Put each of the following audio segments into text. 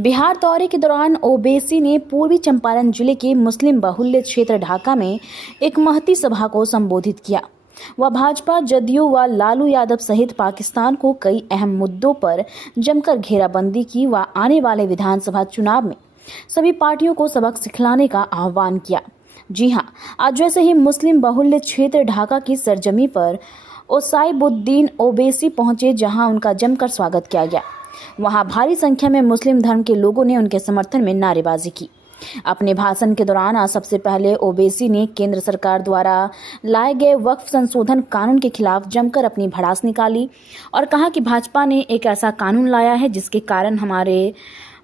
बिहार दौरे के दौरान ओवैसी ने पूर्वी चंपारण जिले के मुस्लिम बहुल्य क्षेत्र ढाका में एक महती सभा को संबोधित किया। वह भाजपा, जदयू व लालू यादव सहित पाकिस्तान को कई अहम मुद्दों पर जमकर घेराबंदी की व आने वाले विधानसभा चुनाव में सभी पार्टियों को सबक सिखलाने का आह्वान किया। जी हां, आज वैसे ही मुस्लिम बहुल्य क्षेत्र ढाका की सरजमी पर ओसाइबुद्दीन ओवैसी पहुंचे, जहां उनका जमकर स्वागत किया गया। वहां भारी संख्या में मुस्लिम धर्म के लोगों ने उनके समर्थन में नारेबाजी की। अपने भाषण के दौरान आज सबसे पहले ओवैसी ने केंद्र सरकार द्वारा लाए गए वक्फ संशोधन कानून के खिलाफ जमकर अपनी भड़ास निकाली और कहा कि भाजपा ने एक ऐसा कानून लाया है जिसके कारण हमारे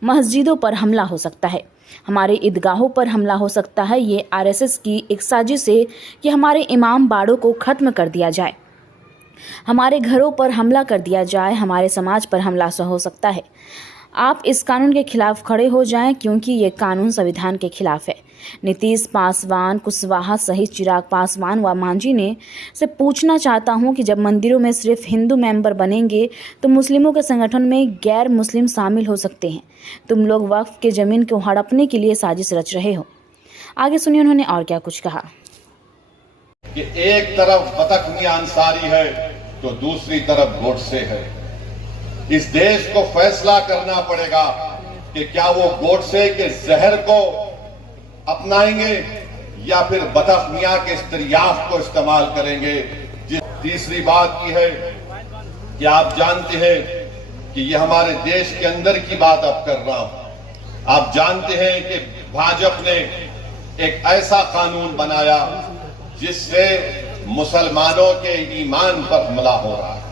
मस्जिदों पर हमला हो सकता है, हमारे ईदगाहों पर हमला हो सकता है। ये आरएसएस की एक साजिश है कि हमारे इमाम बाड़ों को खत्म कर दिया जाए, हमारे घरों पर हमला कर दिया जाए, हमारे समाज पर हमला हो सकता है। आप इस कानून के खिलाफ खड़े हो जाएं, क्योंकि ये कानून संविधान के खिलाफ है। नीतीश, पासवान, कुशवाहा सहित चिराग पासवान व मांझी ने से पूछना चाहता हूं कि जब मंदिरों में सिर्फ हिंदू मेंबर बनेंगे तो मुस्लिमों के संगठन में गैर मुस्लिम शामिल हो सकते हैं। तुम लोग वक्फ के जमीन को हड़पने के लिए साजिश रच रहे हो। आगे सुनिए उन्होंने और क्या कुछ कहा। कि एक तरफ बतख मियां अंसारी है तो दूसरी तरफ गोडसे है। इस देश को फैसला करना पड़ेगा कि क्या वो गोडसे के जहर को अपनाएंगे या फिर बतख मियां के इस्तियाफ को इस्तेमाल करेंगे। तीसरी बात की है कि आप जानते हैं कि ये हमारे देश के अंदर की बात अब कर रहा हूं। आप जानते हैं कि भाजपा ने एक ऐसा कानून बनाया जिससे मुसलमानों के ईमान पर हमला हो रहा है,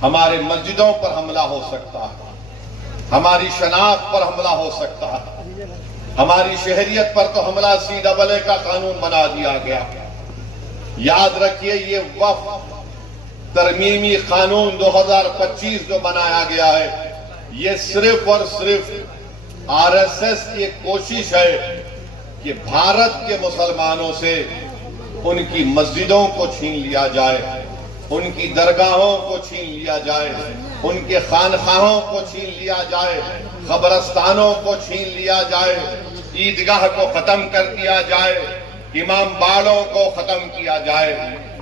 हमारे मस्जिदों पर हमला हो सकता है, हमारी शनाख्त पर हमला हो सकता है, हमारी शहरियत पर तो हमला CAA का कानून बना दिया गया। याद रखिए, ये वक्फ तरमीमी कानून 2025 जो बनाया गया है, ये सिर्फ और सिर्फ आरएसएस की एक कोशिश है कि भारत के मुसलमानों से उनकी मस्जिदों को छीन लिया जाए, उनकी दरगाहों को छीन लिया जाए, उनके खानखाहों को छीन लिया जाए, कब्रस्तानों को छीन लिया जाए, ईदगाह को खत्म कर दिया जाए, इमाम बाड़ों को खत्म किया जाए।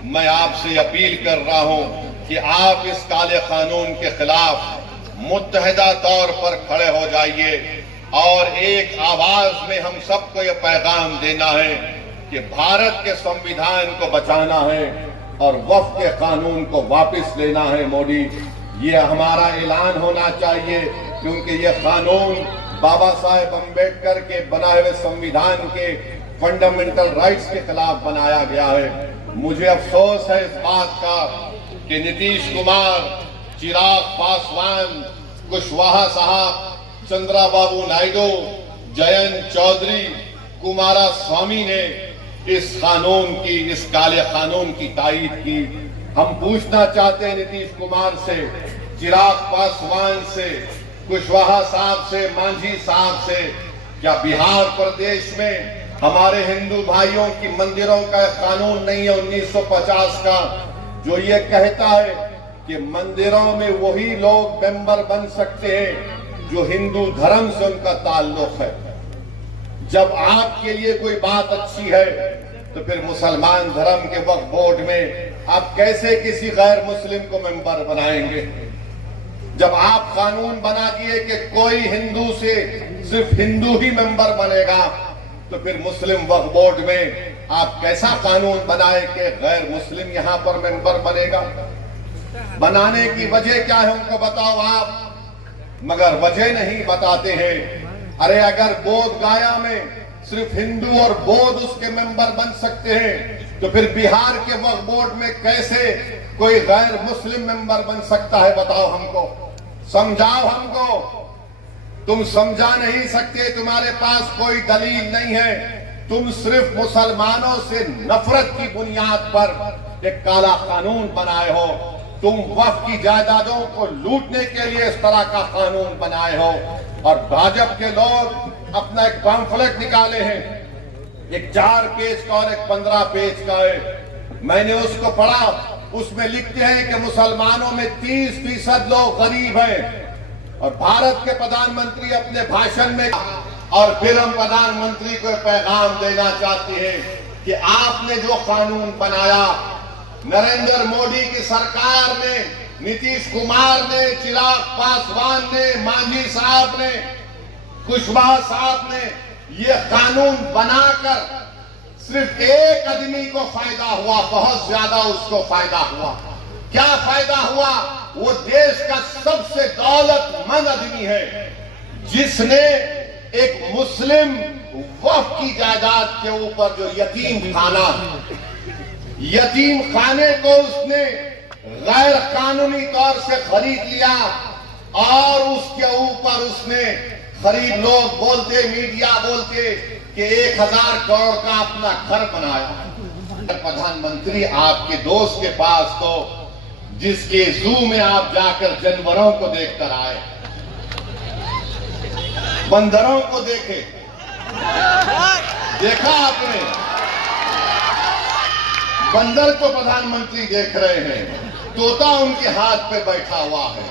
मैं आपसे अपील कर रहा हूं कि आप इस काले कानून के खिलाफ मुत्तहिदा तौर पर खड़े हो जाइए और एक आवाज में हम सबको ये पैगाम देना है कि भारत के संविधान को बचाना है और वक्फ के कानून को वापस लेना है। मोदी, ये हमारा ऐलान होना चाहिए, क्योंकि ये कानून बाबा साहेब अम्बेडकर के बनाए हुए संविधान के फंडामेंटल राइट्स के खिलाफ बनाया गया है। मुझे अफसोस है इस बात का कि नीतीश कुमार, चिराग पासवान, कुशवाहा साहब, चंद्राबाबू नायडू, जयंत चौधरी, कुमारा स्वामी ने इस कानून की, इस काले कानून की तायीद की। हम पूछना चाहते हैं नीतीश कुमार से, चिराग पासवान से, कुशवाहा साहब से, मांझी साहब से, क्या बिहार प्रदेश में हमारे हिंदू भाइयों की मंदिरों का कानून नहीं है 1950 का, जो ये कहता है कि मंदिरों में वही लोग मेंबर बन सकते हैं जो हिंदू धर्म से उनका ताल्लुक है। जब आपके लिए कोई बात अच्छी है तो फिर मुसलमान धर्म के वक्फ बोर्ड में आप कैसे किसी गैर मुस्लिम को मेंबर बनाएंगे? जब आप कानून बना दिए कि कोई हिंदू से सिर्फ हिंदू ही मेंबर बनेगा, तो फिर मुस्लिम वक्फ बोर्ड में आप कैसा कानून बनाए कि गैर मुस्लिम यहां पर मेंबर बनेगा? बनाने की वजह क्या है उनको बताओ आप, मगर वजह नहीं बताते हैं। अरे अगर बोध गया में सिर्फ हिंदू और बौद्ध उसके मेंबर बन सकते हैं, तो फिर बिहार के वक्फ बोर्ड में कैसे कोई गैर मुस्लिम मेंबर बन सकता है? बताओ हमको, समझाओ हमको। तुम समझा नहीं सकते, तुम्हारे पास कोई दलील नहीं है। तुम सिर्फ मुसलमानों से नफरत की बुनियाद पर एक काला कानून बनाए हो। तुम वक्फ की जायदादों को लूटने के लिए इस तरह का कानून बनाए हो। और भाजपा के लोग अपना एक पैम्फलेट निकाले हैं, एक 4 पेज का और एक 15 पेज का है। मैंने उसको पढ़ा, उसमें लिखते हैं कि मुसलमानों में 30% लोग गरीब हैं, और भारत के प्रधानमंत्री अपने भाषण में, और फिर हम प्रधानमंत्री को पैगाम देना चाहते हैं कि आपने जो कानून बनाया, नरेंद्र मोदी की सरकार ने, नीतीश कुमार ने, चिराग पासवान ने, मांझी साहब ने, कुशवाहा साहब ने ये कानून बनाकर सिर्फ एक आदमी को फायदा हुआ, बहुत ज्यादा उसको फायदा हुआ। क्या फायदा हुआ? वो देश का सबसे दौलतमंद आदमी है जिसने एक मुस्लिम वक्फ की जायदाद के ऊपर जो यतीम खाना, यतीम खाने को उसने गैर कानूनी तौर से खरीद लिया और उसके ऊपर उसने खरीद, लोग बोलते, मीडिया बोलते कि 1000 करोड़ का अपना घर बनाया। प्रधानमंत्री आपके दोस्त के पास तो जिसके जू में आप जाकर जानवरों को देखकर आए, बंदरों को देखे, देखा आपने? बंदर को प्रधानमंत्री देख रहे हैं, तोता उनके हाथ पे बैठा हुआ है।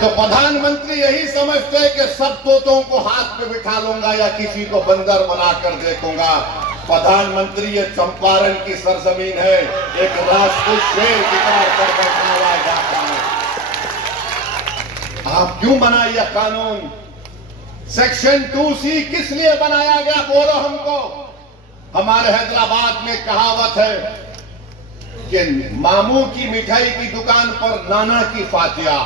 तो प्रधानमंत्री यही समझते हैं कि सब तोतों को हाथ पे बिठा लूंगा या किसी को बंदर बनाकर देखूंगा। प्रधानमंत्री ये चंपारण की सरजमीन है, एक राजपूत शेर शिकार कर बैठा हुआ जाता है। आप क्यों बनाए यह कानून? सेक्शन 2C किस लिए बनाया गया, बोलो हमको। हमारे हैदराबाद में कहावत है कि मामू की मिठाई की दुकान पर नाना की फातिया।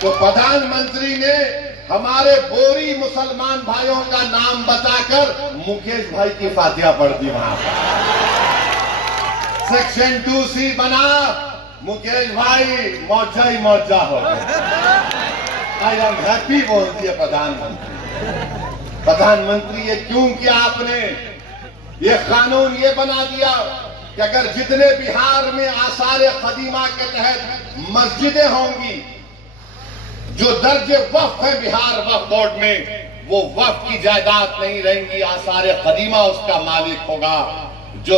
तो प्रधानमंत्री ने हमारे बोरी मुसलमान भाइयों का नाम बताकर मुकेश भाई की फातिया पढ़ दी वहां पर। सेक्शन 2C बना, मुकेश भाई मौजा ही मौजा हो गए। आई एम हैप्पी बोल दिया प्रधानमंत्री। प्रधानमंत्री ये क्यों किया आपने? ये कानून ये बना दिया कि अगर जितने बिहार में आसार कदीमा के तहत मस्जिदें होंगी, जो दर्जे वक्फ है बिहार वक्फ बोर्ड में, वो वक्फ की जायदाद नहीं रहेंगी, आसार कदीमा उसका मालिक होगा। जो